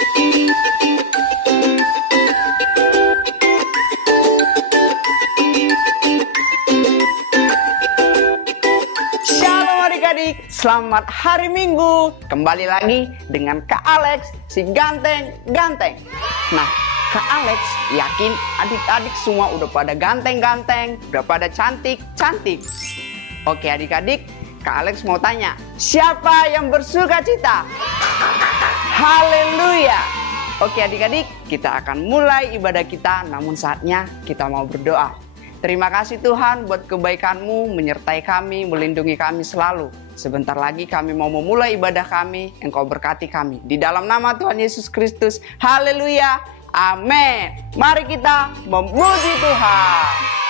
Shalom adik-adik, selamat hari Minggu. Kembali lagi dengan Kak Alex, si ganteng-ganteng. Nah, Kak Alex yakin adik-adik semua udah pada ganteng-ganteng, udah pada cantik-cantik. Oke adik-adik, Kak Alex mau tanya, siapa yang bersuka cita? Haleluya. Oke adik-adik, kita akan mulai ibadah kita, namun saatnya kita mau berdoa. Terima kasih Tuhan buat kebaikan-Mu menyertai kami, melindungi kami selalu. Sebentar lagi kami mau memulai ibadah kami, Engkau berkati kami. Di dalam nama Tuhan Yesus Kristus, haleluya, amin. Mari kita memuji Tuhan.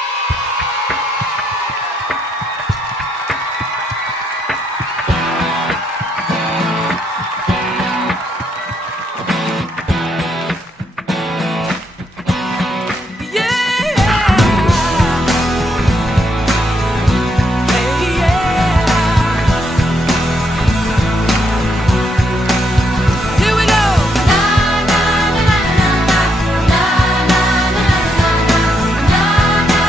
Na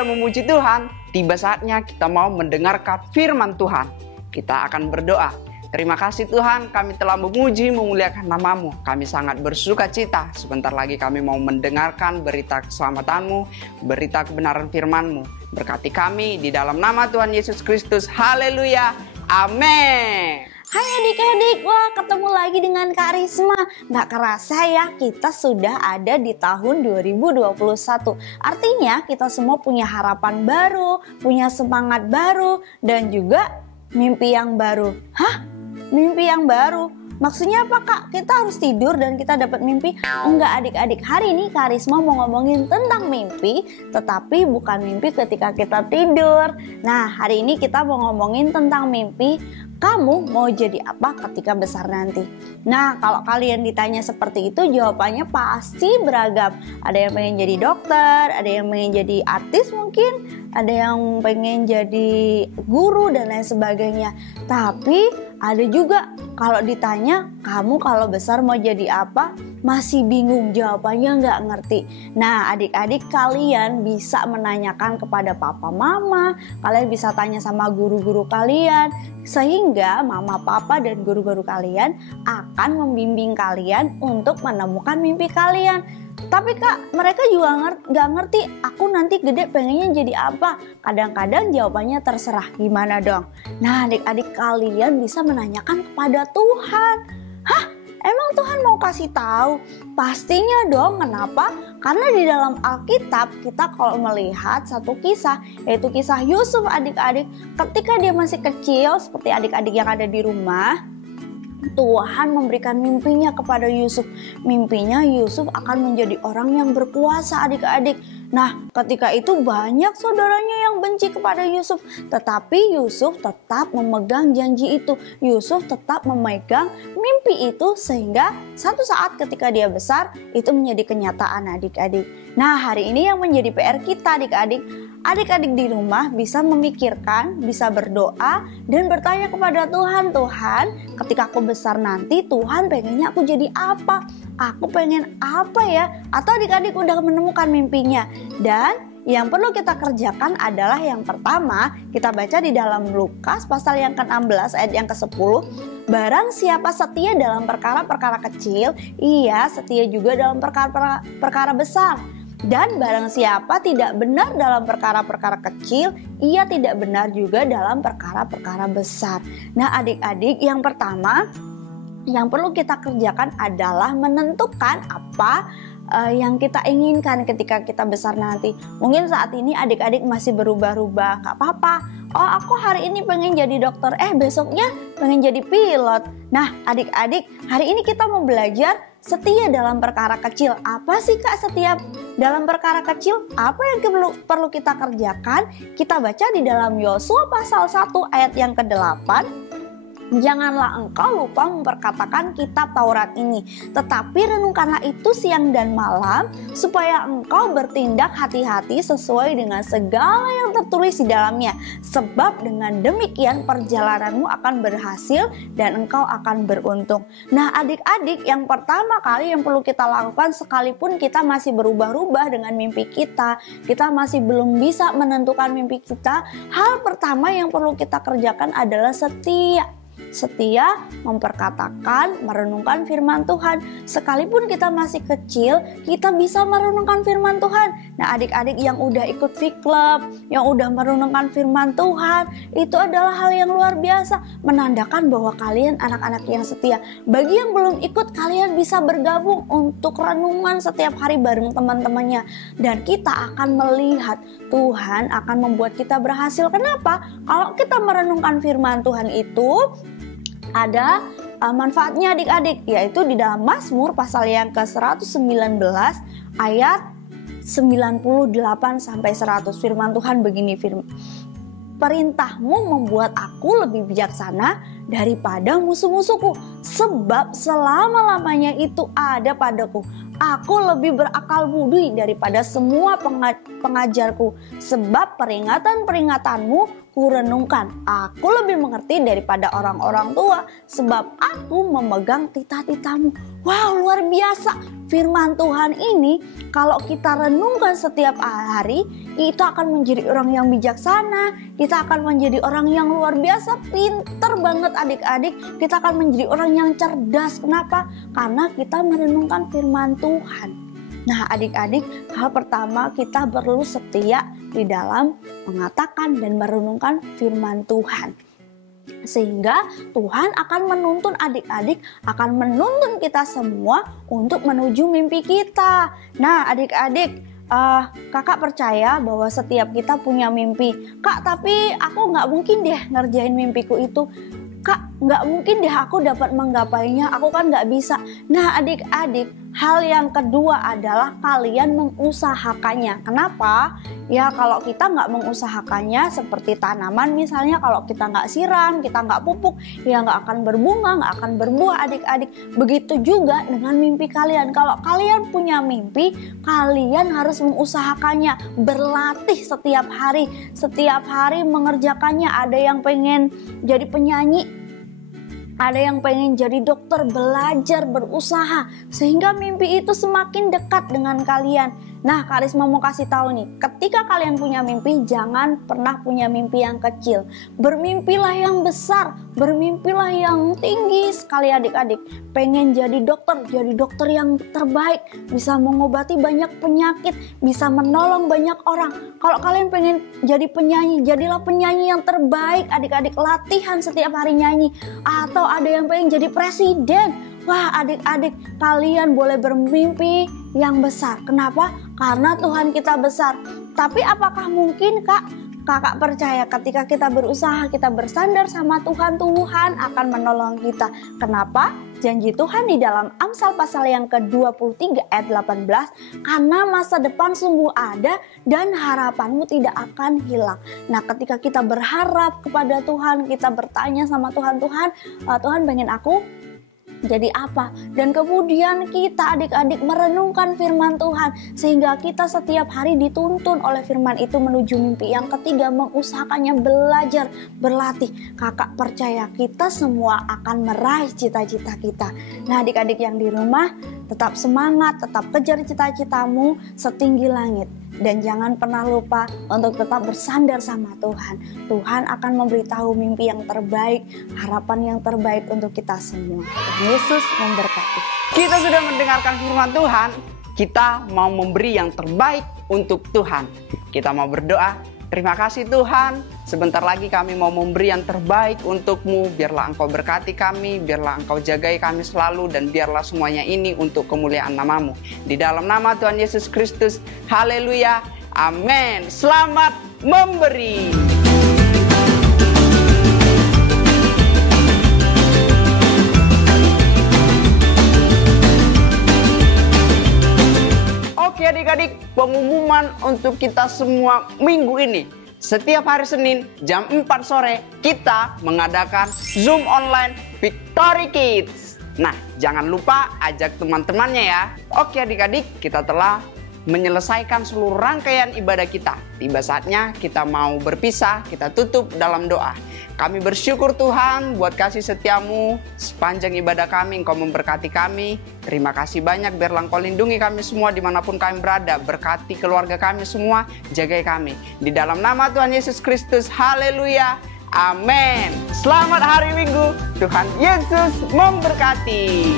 sudah memuji Tuhan, tiba saatnya kita mau mendengarkan firman Tuhan. Kita akan berdoa. Terima kasih Tuhan, kami telah memuji, memuliakan nama-Mu. Kami sangat bersuka cita. Sebentar lagi kami mau mendengarkan berita keselamatan-Mu, berita kebenaran firman-Mu. Berkati kami di dalam nama Tuhan Yesus Kristus. Haleluya. Amin. Hai adik-adik, wah ketemu lagi dengan Kak Risma. Nggak kerasa ya, kita sudah ada di tahun 2021. Artinya kita semua punya harapan baru, punya semangat baru, dan juga mimpi yang baru. Hah? Mimpi yang baru? Maksudnya apa Kak? Kita harus tidur dan kita dapat mimpi? Enggak adik-adik, hari ini Kak Risma mau ngomongin tentang mimpi, tetapi bukan mimpi ketika kita tidur. Nah, hari ini kita mau ngomongin tentang mimpi. Kamu mau jadi apa ketika besar nanti? Nah, kalau kalian ditanya seperti itu, jawabannya pasti beragam. Ada yang pengen jadi dokter, ada yang pengen jadi artis mungkin, ada yang pengen jadi guru dan lain sebagainya. Tapi ada juga kalau ditanya, kamu kalau besar mau jadi apa? Masih bingung, jawabannya nggak ngerti. Nah, adik-adik kalian bisa menanyakan kepada papa mama, kalian bisa tanya sama guru-guru kalian, sehingga mama, papa, dan guru-guru kalian akan membimbing kalian untuk menemukan mimpi kalian. Tapi Kak, mereka juga nggak ngerti, aku nanti gede pengennya jadi apa? Kadang-kadang jawabannya terserah, gimana dong? Nah, adik-adik kalian bisa menanyakan kepada Tuhan. Hah? Emang Tuhan mau kasih tahu? Pastinya dong, kenapa? Karena di dalam Alkitab kita kalau melihat satu kisah, yaitu kisah Yusuf adik-adik. Ketika dia masih kecil, seperti adik-adik yang ada di rumah, Tuhan memberikan mimpinya kepada Yusuf. Mimpinya Yusuf akan menjadi orang yang berkuasa adik-adik. Nah, ketika itu banyak saudaranya yang benci kepada Yusuf. Tetapi Yusuf tetap memegang janji itu. Yusuf tetap memegang mimpi itu sehingga satu saat ketika dia besar itu menjadi kenyataan adik-adik. Nah, hari ini yang menjadi PR kita adik-adik. Adik-adik di rumah bisa memikirkan, bisa berdoa, dan bertanya kepada Tuhan, Tuhan, ketika aku besar nanti, Tuhan pengennya aku jadi apa? Aku pengen apa ya? Atau adik-adik udah menemukan mimpinya. Dan yang perlu kita kerjakan adalah yang pertama, kita baca di dalam Lukas pasal yang ke-16 ayat yang ke-10. Barang siapa setia dalam perkara-perkara kecil, ia setia juga dalam perkara-perkara besar. Dan barang siapa tidak benar dalam perkara-perkara kecil, ia tidak benar juga dalam perkara-perkara besar. Nah adik-adik, yang pertama yang perlu kita kerjakan adalah menentukan apa yang kita inginkan ketika kita besar nanti. Mungkin saat ini adik-adik masih berubah-ubah, gak apa-apa. Oh, aku hari ini pengen jadi dokter, besoknya pengen jadi pilot. Nah adik-adik, hari ini kita mau belajar setia dalam perkara kecil. Apa sih Kak setia dalam perkara kecil? Apa yang perlu kita kerjakan? Kita baca di dalam Yosua pasal 1 ayat yang ke-8. Janganlah engkau lupa memperkatakan kitab Taurat ini, tetapi renungkanlah itu siang dan malam, supaya engkau bertindak hati-hati sesuai dengan segala yang tertulis di dalamnya. Sebab dengan demikian perjalananmu akan berhasil dan engkau akan beruntung. Nah adik-adik, yang pertama kali yang perlu kita lakukan, sekalipun kita masih berubah-ubah dengan mimpi kita masih belum bisa menentukan mimpi kita, hal pertama yang perlu kita kerjakan adalah setia. Setia memperkatakan, merenungkan firman Tuhan. Sekalipun kita masih kecil, kita bisa merenungkan firman Tuhan. Nah adik-adik yang udah ikut V-Club, yang udah merenungkan firman Tuhan, itu adalah hal yang luar biasa, menandakan bahwa kalian anak-anak yang setia. Bagi yang belum ikut, kalian bisa bergabung untuk renungan setiap hari bareng teman-temannya. Dan kita akan melihat Tuhan akan membuat kita berhasil. Kenapa? Kalau kita merenungkan firman Tuhan itu ada manfaatnya adik-adik, yaitu di dalam Mazmur pasal yang ke-119 ayat 98 sampai 100. Firman Tuhan begini, perintahmu membuat aku lebih bijaksana daripada musuh-musuhku, sebab selama-lamanya itu ada padaku. Aku lebih berakal budi daripada semua pengajarku, sebab peringatan-peringatanmu kurenungkan. Aku lebih mengerti daripada orang-orang tua, sebab aku memegang titah-titahmu. Wow, luar biasa. Firman Tuhan ini kalau kita renungkan setiap hari, kita akan menjadi orang yang bijaksana, kita akan menjadi orang yang luar biasa, pinter banget adik-adik. Kita akan menjadi orang yang cerdas. Kenapa? Karena kita merenungkan firman Tuhan. Nah adik-adik, hal pertama kita perlu setia di dalam mengatakan dan merenungkan firman Tuhan. Sehingga Tuhan akan menuntun adik-adik, akan menuntun kita semua untuk menuju mimpi kita. Nah adik-adik, kakak percaya bahwa setiap kita punya mimpi. Kak, tapi aku gak mungkin deh ngerjain mimpiku itu. Kak, gak mungkin deh aku dapat menggapainya, aku kan gak bisa. Nah adik-adik, hal yang kedua adalah kalian mengusahakannya. Kenapa? Ya kalau kita gak mengusahakannya seperti tanaman misalnya, kalau kita gak siram, kita gak pupuk, ya gak akan berbunga, gak akan berbuah adik-adik. Begitu juga dengan mimpi kalian. Kalau kalian punya mimpi, kalian harus mengusahakannya, berlatih setiap hari mengerjakannya. Ada yang pengen jadi penyanyi, ada yang pengen jadi dokter, belajar, berusaha, sehingga mimpi itu semakin dekat dengan kalian. Nah, Kak Risma mau kasih tahu nih, ketika kalian punya mimpi, jangan pernah punya mimpi yang kecil. Bermimpilah yang besar, bermimpilah yang tinggi sekali adik-adik. Pengen jadi dokter yang terbaik, bisa mengobati banyak penyakit, bisa menolong banyak orang. Kalau kalian pengen jadi penyanyi, jadilah penyanyi yang terbaik adik-adik. Latihan setiap hari nyanyi. Atau ada yang pengen jadi presiden. Wah adik-adik, kalian boleh bermimpi yang besar. Kenapa? Karena Tuhan kita besar. Tapi apakah mungkin kakak percaya ketika kita berusaha, kita bersandar sama Tuhan, Tuhan akan menolong kita. Kenapa? Janji Tuhan di dalam Amsal pasal yang ke-23 ayat 18, karena masa depan sungguh ada dan harapanmu tidak akan hilang. Nah ketika kita berharap kepada Tuhan, kita bertanya sama Tuhan, Tuhan pengen aku jadi apa? Dan kemudian kita adik-adik merenungkan firman Tuhan, sehingga kita setiap hari dituntun oleh firman itu menuju mimpi. Yang ketiga, mengusahakannya, belajar, berlatih. Kakak percaya kita semua akan meraih cita-cita kita. Nah adik-adik yang di rumah, tetap semangat, tetap kejar cita-citamu setinggi langit. Dan jangan pernah lupa untuk tetap bersandar sama Tuhan. Tuhan akan memberitahu mimpi yang terbaik, harapan yang terbaik untuk kita semua. Yesus memberkati. Kita sudah mendengarkan firman Tuhan, kita mau memberi yang terbaik untuk Tuhan. Kita mau berdoa. Terima kasih Tuhan, sebentar lagi kami mau memberi yang terbaik untuk-Mu. Biarlah Engkau berkati kami, biarlah Engkau jagai kami selalu, dan biarlah semuanya ini untuk kemuliaan nama-Mu. Di dalam nama Tuhan Yesus Kristus, haleluya, amin. Selamat memberi. Oke adik-adik, pengumuman untuk kita semua minggu ini. Setiap hari Senin jam 4 sore kita mengadakan Zoom online Victory Kids. Nah, jangan lupa ajak teman-temannya ya. Oke adik-adik, kita telah menyelesaikan seluruh rangkaian ibadah kita. Tiba saatnya kita mau berpisah, kita tutup dalam doa. Kami bersyukur Tuhan buat kasih setiamu sepanjang ibadah kami. Engkau memberkati kami. Terima kasih banyak. Biarlah Engkau lindungi kami semua dimanapun kami berada. Berkati keluarga kami semua. Jagai kami. Di dalam nama Tuhan Yesus Kristus. Haleluya. Amin. Selamat hari Minggu. Tuhan Yesus memberkati.